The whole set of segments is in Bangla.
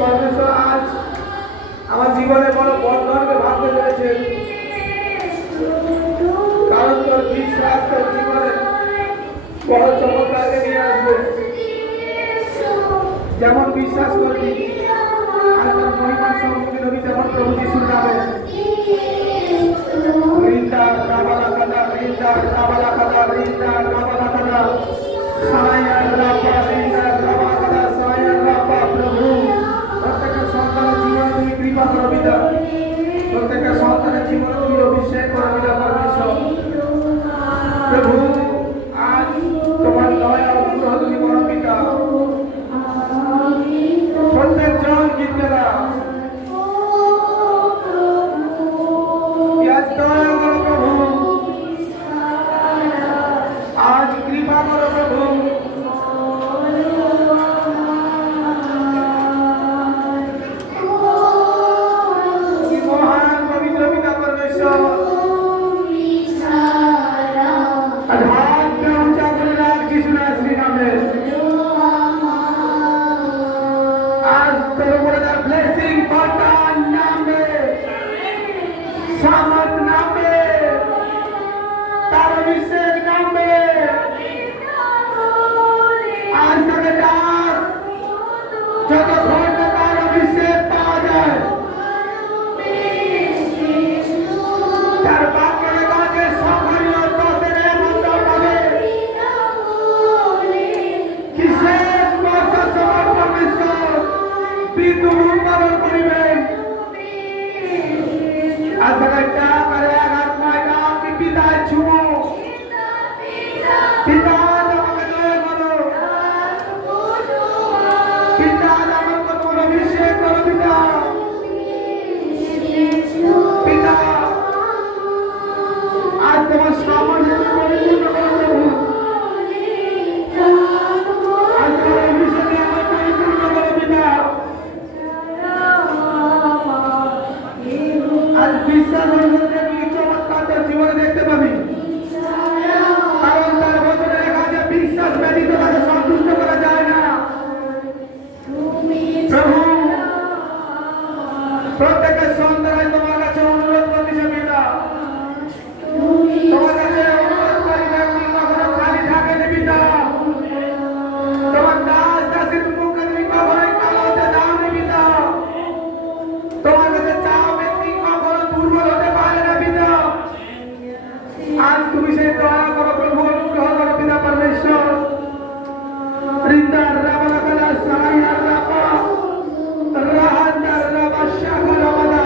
परमेश्वर आज আমার জীবনে বড় বন্ধনকে ভাঙতে চলেছে, কারণ তোর বিশ্বাস তোর জীবনে বড় চমৎকারকে নিয়ে আসবে। যেমন বিশ্বাস করবি আর তোর মহিমার সম্মুখীন হবি, তেমন প্রভু যিশুর নামে রিন্দা রাবালা কাদা রিন্দা রাবালা কাদা রিন্দা রাবালা কাদা সায়া রাবা রিন্দা রাবা কাদা সায়া রাবা। প্রভু প্রত্যেকটা সন্তানের জীবনে তুমি কৃপা করো পিতা, প্রত্যেকটা সন্তানের জীবনে তুমি অভিষেক করো পিতা পরমেশ্বর। প্রভু আজ তোমার দয়া অনুগ্রহ তুমি করো পিতা, প্রত্যেকজন গীতরা আজ দয়া করো প্রভু, আজ কৃপা করো প্রভু। মহান পবিত্র পিতা পরমেশ্বর, আজ হাতটা উঁচা করে রাখ যিশু নাসরি নামে। আজ তোর উপরে তার ব্লেসিং পড়তার নামে, সামত নামে, তার অভিষেক নামে আজ তাকে ডাক, যতক্ষণ না তার অভিষেক পাওয়া যায়। তার বাক্যের কাছে সফরীয় দশের মতো পাবে, বিশেষ বর্ষা সবার পরমেশ্বর বিদ্যুৎ পালন করিবেন। আজ তাকে ডাক আর এক আত্মায় ডাক, পিতা ছুঁয়ো, পিতা আমাকে দয়া করো, পিতা আমার প্রতি অভিষেক করো পিতা, পিতা আজ তোমার সামর্থ্য পরিপূর্ণ করো প্রভু, আজ তোমার অভিষেকে আমার পরিপূর্ণ করো পিতা। আজ বিশ্বাস করতে কি চমৎকার তোর জীবনে দেখতে পাবি, কারণ তার বছরে লেখা আছে বিশ্বাস ব্যতীত তাকে সন্তুষ্ট করা যায় না। প্রভু প্রত্যেকের সন্তান তোমার কাছে অনুরোধ করতেছে পিতা, তোমার কাছে অনুরোধ করি ব্যক্তি কখনো খালি থাকেনি পিতা, তোমার দাস দাসীর মুখে তুমি কখনোই কালো হতে দাওনি পিতা, তোমার কাছে চাও ব্যক্তি কখনো দুর্বল হতে পারে না পিতা। আজ তুমি সেই দয়া করো প্রভু, অনুগ্রহ করো পিতা পরমেশ্বর। রিন্দার রাবালা কালা সারাইয়া রাবা রাহান্দার রাবা শাখা রাবাদা,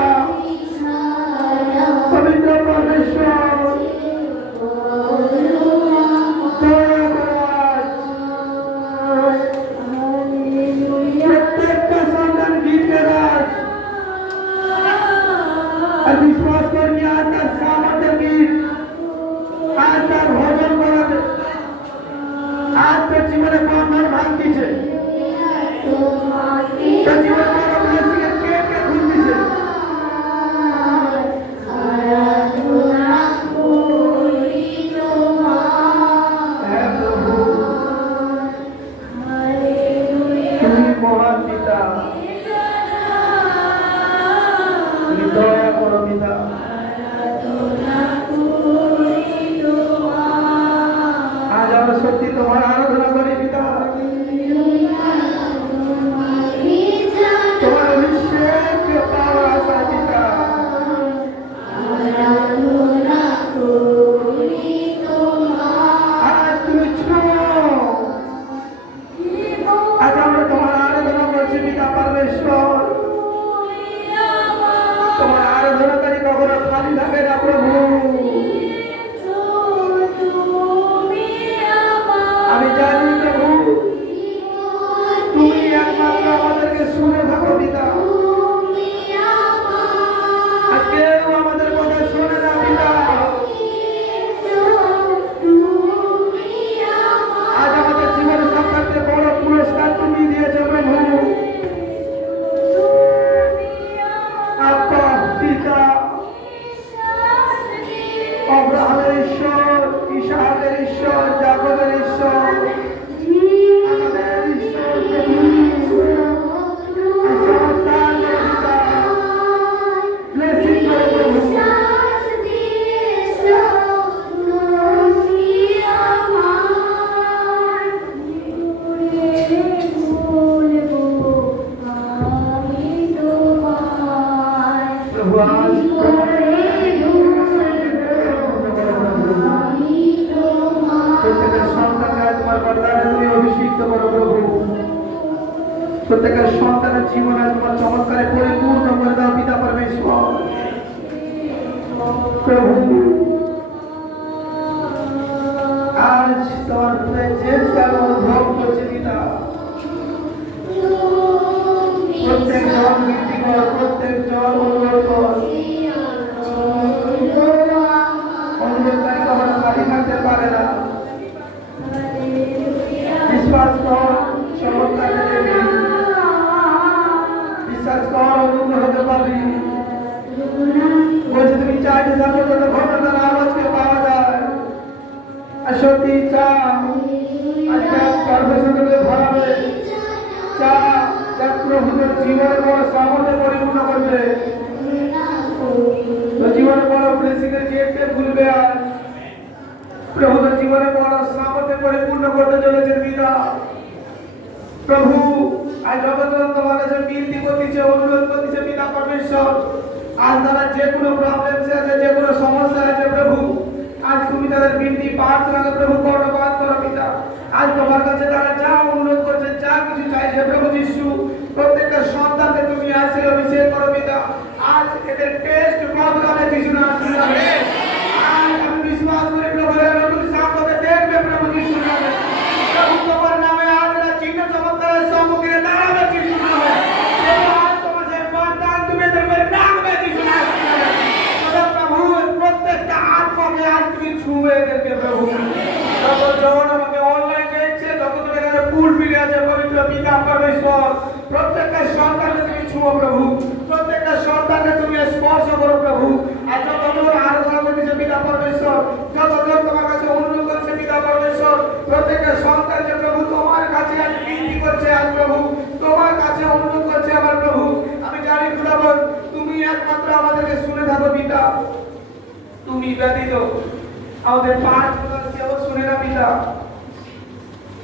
পবিত্র পরমেশ্বর দয়া করো আজ প্রত্যেকটা সন্তান গীতকে রাজ আর বিশ্বাস করি আজ তার সামর্থ্যের গীত, আজ তার ভজন করাবে, আজ তোর জীবনে বন্ধন ভাঙতিছে, তোর জীবনে বড় ব্লেসিংয়ের গেটকে খুলতিছে। হ্যাঁ প্রভু, তুমি মহান পিতা, তুমি দয়া করো পিতা। আজ আমরা সত্যি তোমার আরাধনা করি পিতা, তোমার অভিষেক পাওয়ার আশায় পিতা। আজ তুমি ছুঁয়ো, আজ আমরা তোমার আরাধনা করছি পিতা পরমেশ্বর। তোমার আরাধনাকারী কখনো খালি থাকে না প্রভু। আমি জানি প্রত্যেকের সন্তানের জীবনে তোমার চমৎকারে পরিপূর্ণ করে দাও পিতা পরমেশ্বর। প্রভু আজ তোমার প্রেজেন্স অনুভব করছে পিতা। প্রত্যেক জন বৃদ্ধি কর, প্রত্যেক জন অনুভব কর। অনুভবকারী কখনো খালি থাকতে পারে না। বিশ্বাস কর, চমৎকার দেবী। বিশ্বাস কর, অনুগ্রহ হতে পারবি। বলছে তুমি চাইতে থাকো তত ঘটনার আওয়াজকে পাওয়া যায়। আর সত্যি চা আজকে সর্বসঙ্গে ভরাবে। চা যার প্রভুদের জীবনের বড় সামর্থ্য পরিপূর্ণ করবে। জীবনে বড় ব্লেসিংয়ের গেটকে খুলবে। আর প্রভুদের জীবনে বড় সামর্থ্য পরিপূর্ণ করতে চলেছে পিতা। প্রভু আজ জগতের তোমার কাছে বিনতি করতেছে, অনুরোধ করতেছে পিতা পরমেশ্বর। আজ তারা যে কোনো প্রবলেম আছে, যে কোনো সমস্যা আছে প্রভু, আজ তুমি তাদের বিনতি প্রার্থনাকে প্রভু কর্ণপাত করো পিতা। আজ তোমার কাছে তারা যা অনুরোধ করছে, যা কিছু চাইছে প্রভু যিশু, প্রত্যেকটা সন্তানকে তুমি আসে অভিষেক করো পিতা। আজ এদের টেস্ট প্রবলেমে যিশু নাম শুনাবে। আজ আমি বিশ্বাস করি প্রভু নতুন সামনে দেখবে প্রভু যিশু নামে। প্রভু তোমার নামে আজ এরা চিহ্ন চমৎকারের সম্মুখে দাঁড়াবে যিশু নামে। আজ তোমার সেই বরদান তুমি দেবে রাখবে যিশু নামে। প্রভু প্রত্যেকটা আত্মাকে আজ তুমি ছুঁয়ে দেবে প্রভু। যখন আমাকে অনলাইন দেখছে, তখন তুমি এখানে ফুল ফিরে আছে পবিত্র পিতা পরমেশ্বর। প্রত্যেকটা সন্তানকে তুমি ছুঁয়ো প্রভু, প্রত্যেকটা সন্তানকে তুমি স্পর্শ করো প্রভু। আর যতজন আরাধনা করতেছে পিতা পরমেশ্বর, যতজন তোমার কাছে অনুরোধ করছে পিতা পরমেশ্বর, প্রত্যেকটা সন্তানকে প্রভু তোমার কাছে আজ বিনতি করছে। আজ প্রভু তোমার কাছে অনুরোধ করছে আমার প্রভু। আমি জানি খুদাবন তুমি একমাত্র আমাদেরকে শুনে থাকো পিতা। তুমি ব্যতীত আমাদের প্রার্থনা কেউ শুনে না পিতা।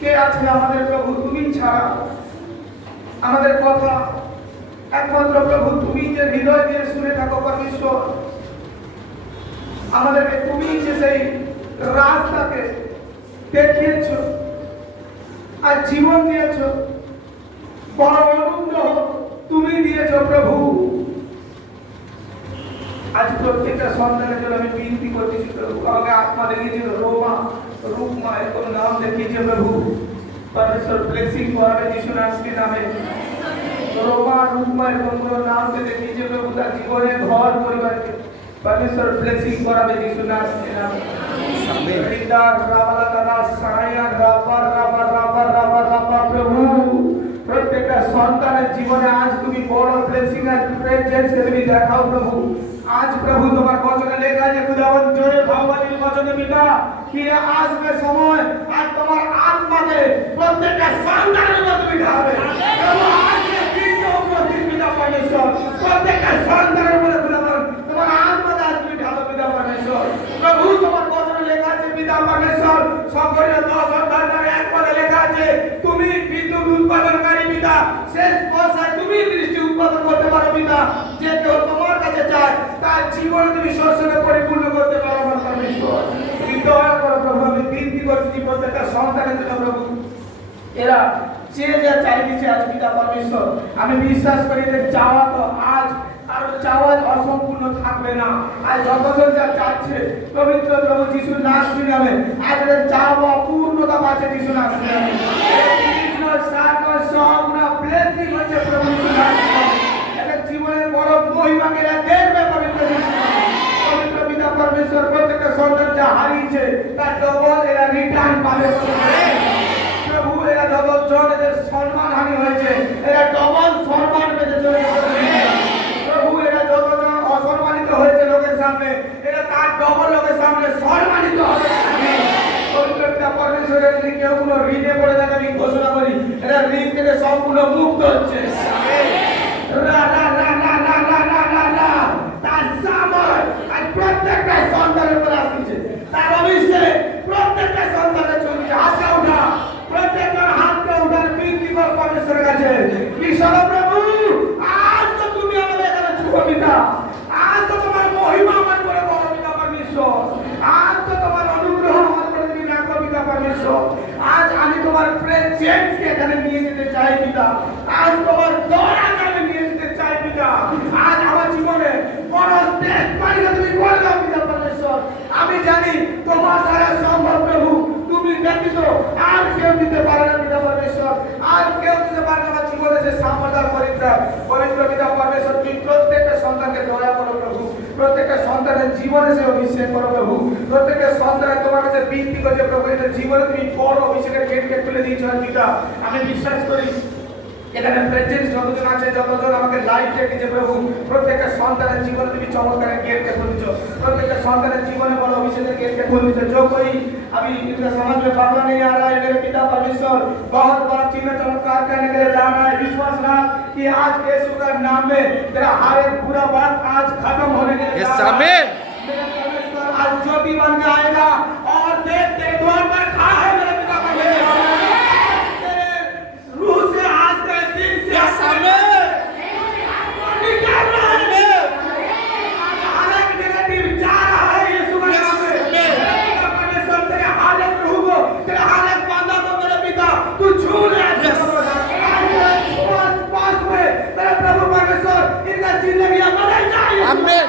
কে আছে আমাদের প্রভু? তুমি ছাড়া আমাদের কথা একমাত্র প্রভু তুমি যে হৃদয় দিয়ে শুনে থাকো পরমেশ্বর। আমাদেরকে তুমি যে সেই রাস্তাকে দেখিয়েছ আর জীবন দিয়েছ, বড় অনুগ্রহ তুমি দিয়েছ প্রভু। আজ প্রত্যেকটা সন্তানের জন্য আমি বিনতি করতেছি প্রভু। আমাকে আত্মা দেখিয়েছিল রোমা, রূপমা, এরকম নাম দেখিয়েছে প্রভু। পরমেশ্বর ব্লেসিং করাবে যিশু নামে। রোমা, রূপমা এরকম নামকে দেখিয়েছে প্রভু। তার জীবনে ঘর পরিবারকে পরমেশ্বর ব্লেসিং করাবে যিশু নামে। প্রভু প্রত্যেকটা সন্তানের জীবনে আজ তুমি বড় ব্লেসিং আর প্রেজেন্স তুমি দেখাও প্রভু। আজ প্রভু তোমার বচনে লেখা আছে খুদাবন জোরে ভাববাদীর বচনে পিতা কি আসবে সময় আর তোমার আত্মাকে প্রত্যেকটা সন্তানের মধ্যে তুমি ঢালবে। প্রভু আজ যে দিন উপস্থিত পিতা পরমেশ্বর, প্রত্যেকটা সন্তানের মধ্যে খুদাবন তোমার আত্মাকে আজ তুমি ঢালো পিতা পরমেশ্বর। প্রভু তোমার বচনে লেখা আছে পিতা পরমেশ্বর সকলের 10 অধ্যায়ে 1 পদে লেখা আছে তুমি বিদ্যুৎ উৎপাদনকারী পিতা। শেষ বর্ষায় তুমি বৃষ্টি উৎপাদন করতে পারো পিতা। যে কেউ তোমার কাছে চায় তার জীবনে তুমি শস্যকে পরিপূর্ণ করতে পারো আমার পরমেশ্বর। তুমি দয়া করো প্রভু। আমি বিনতি করছি প্রত্যেকটা সন্তানের জন্য প্রভু। এরা যে যা চাইতেছে আজ পিতা পরমেশ্বর, আমি বিশ্বাস করি যে চাওয়া তো আজ আর চাওয়া অসম্পূর্ণ থাকবে না। আজ যতজন যা চাচ্ছে পবিত্র প্রভু যিশুর নাম শুনে আজ এদের চাওয়া পূর্ণতা পাচ্ছে যিশুর নাম শুনে। ব্লেসিং হচ্ছে প্রভু যিশুর নাম শুনে। এদের জীবনের বড় মহিমাকে এরা দেখবে পবিত্র পবিত্র পিতা পরমেশ্বর। প্রত্যেকটা সন্তান যা হারিয়েছে তার ডবল এরা রিটার্ন পাবে প্রভু। এরা যতজন এদের সম্মান হানি হয়েছে এরা ডবল সম্মান পেতে চলেছে প্রভু। এরা যতজন অসম্মানিত হয়েছে লোকের সামনে এরা তার ডবল লোকের সামনে সম্মানিত হবে পবিত্র পিতা পরমেশ্বরের। যদি কেউ কোনো ঋণে পড়ে থাকে আমি ঘোষণা করি এরা ঋণ থেকে সম্পূর্ণ মুক্ত হচ্ছে। তার সাময় আর প্রত্যেকটা সন্তানের উপর আসছে, তার অভিষেক প্রত্যেকটা সন্তানের চলছে। হাতটা উঠা, প্রত্যেকজন হাতটা উঠার বিনতি কর পরমেশ্বরের কাছে। ঈশ্বর প্রভু আজ তো তুমি আমাদের এখানে ছুঁয়ো পিতা। আজ তো তোমার মহিমা আমার করে বড় পিতা পরমেশ্বর। আজ তো তোমার অনুগ্রহ আমার করে তুমি রাখো পিতা পরমেশ্বর। আজ আমি তোমার প্রেজেন্সকে এখানে নিয়ে যেতে চাই পিতা। আজ আর কেউ দিতে পারে না আমার জীবনে যে সামর্থ্য পরিত্রাণ। পবিত্র পিতা পরমেশ্বর, তুমি প্রত্যেকটা সন্তানকে দয়া করো প্রভু, প্রত্যেকটা সন্তানের জীবনে সে অভিষেক করো প্রভু, প্রত্যেকটা সন্তানের তোমার কাছে বিনতি করছে প্রভু, এদের জীবনে তুমি বড় অভিষেকের গেটকে খুলে দিয়েছো পিতা। আমি বিশ্বাস করি এখানে প্রেজেন্ট যতজন আছে, যতজন আমাকে লাইভ দেখেছে প্রভু, প্রত্যেকটা সন্তানের জীবনে তুমি চমৎকারের গেটকে খুলেছো, প্রত্যেকটা সন্তানের জীবনে বড় অভিষেকের গেটকে খুলেছো। जो कोई अभी इनका समझ में पढ़ना नहीं आ रहा है, मेरे पिता परमेश्वर बहुत बड़ा चिन्ह चमत्कार करने के लिए जा रहा है। विश्वास रहा कि आज यीशु का नाम में तेरा हर एक बुरा बात आज खत्म होने के लिए जा रहा है। मेरे परमेश्वर आज ज्योति बन के आएगा और देख तेरे द्वार पर खड़ा है मेरे पिता परमेश्वर, तेरे रूह से आज के दिन से निकाल रहा है। हर एक नेगेटिव जा रहा है यीशु का नाम में। पिता परमेश्वर तेरे हर एक रूह को, तेरे हर एक बांधा को मेरे पिता तू छू ले। पास में मेरे प्रभु परमेश्वर इनका जिंदगी बदल जाए। आमीन।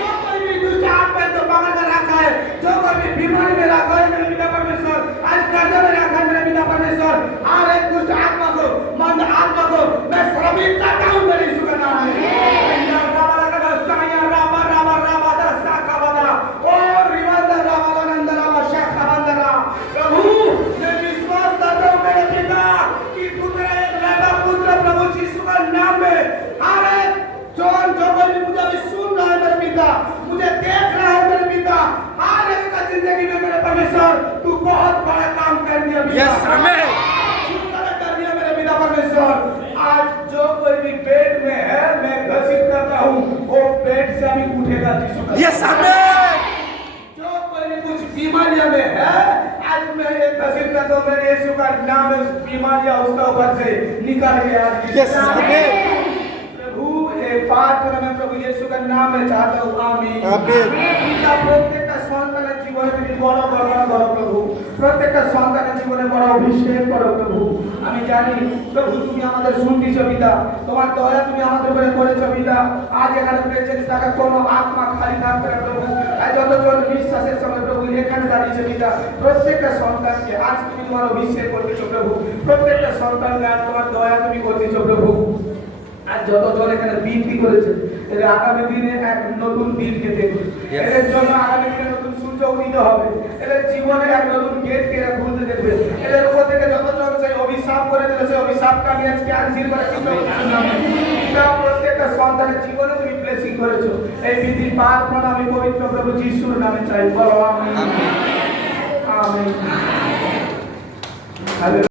जो कोई भी दुष्ट आत्मा तो पकड़ कर रखा है, जो कोई भी बीमारी में रखा है मेरे पिता परमेश्वर, आज कर्ज में रखा है मेरे पिता परमेश्वर, हर एक दुष्ट आत्मा को, मंद आत्मा को मैं श्रापित करता हूं मेरे यीशु का नाम में। प्रभु मैं विश्वास करता हूं मेरे पिता कि तू मेरा एक लाडला पुत्र प्रभु यीशु का नाम में हर एक जो कोई भी मुझे अभी सुन रहा है मेरे पिता, मुझे देख रहा है मेरे पिता, हर एक का जिंदगी में मेरे परमेश्वर तू बहुत बड़ा काम कर दिया। यस आमीन। कर दिया मेरे पिता परमेश्वर। आज जो कोई भी पेट में है मैं घोषित करता हूँ वो पेट से अभी उठेगा यीशु का। यस आमीन। जो कोई भी कुछ बीमारियां में है आज मैं ये घोषित करता हूँ मेरे यीशु का नाम में बीमारियां उसका ऊपर से निकल गया। यस आमीन। प्रभु ये प्रार्थना मैं प्रभु यीशु का नाम में चाहता हूँ। आमीन। पिता প্রত্যেকটা সন্তানের জীবনে তুমি বড় বর্ণনা করো প্রভু, প্রত্যেকটা সন্তানের জীবনে বড় অভিষেক করো প্রভু। আমি জানি প্রভু তুমি আমাদের শুনতেছো পিতা, তোমার দয়া তুমি আমাদের উপরে করেছো পিতা। আজ এখানে প্রেজেন্স থাকা কোনো আত্মা খালি থাকবে না প্রভু। আজ যতজন বিশ্বাসের সঙ্গে প্রভু এখানে দাঁড়িয়েছে পিতা, প্রত্যেকটা সন্তানকে আজ তুমি তোমার অভিষেক করতেছো প্রভু, প্রত্যেকটা সন্তানকে আজ তোমার দয়া তুমি করতেছো প্রভু। আর যতজন এখানে বিনতি করেছে এদের আগামী দিনে এক নতুন দিনকে দেখবে, এদের জন্য আগামী দিনে নতুন সূর্য উদিত হবে, এদের জীবনে এক নতুন গেট কে খুলতে দেখবে। এদের উপর থেকে যতজন সেই অভিশাপ করে দিল সেই অভিশাপটা আমি আজকে ক্যান্সেল করে প্রত্যেকটা সন্তানের জীবনে তুমি ব্লেসিং করেছো। এই বিধি প্রার্থনা আমি পবিত্র প্রভু যিশুর নামে চাই, বলো আমিন। আমিন।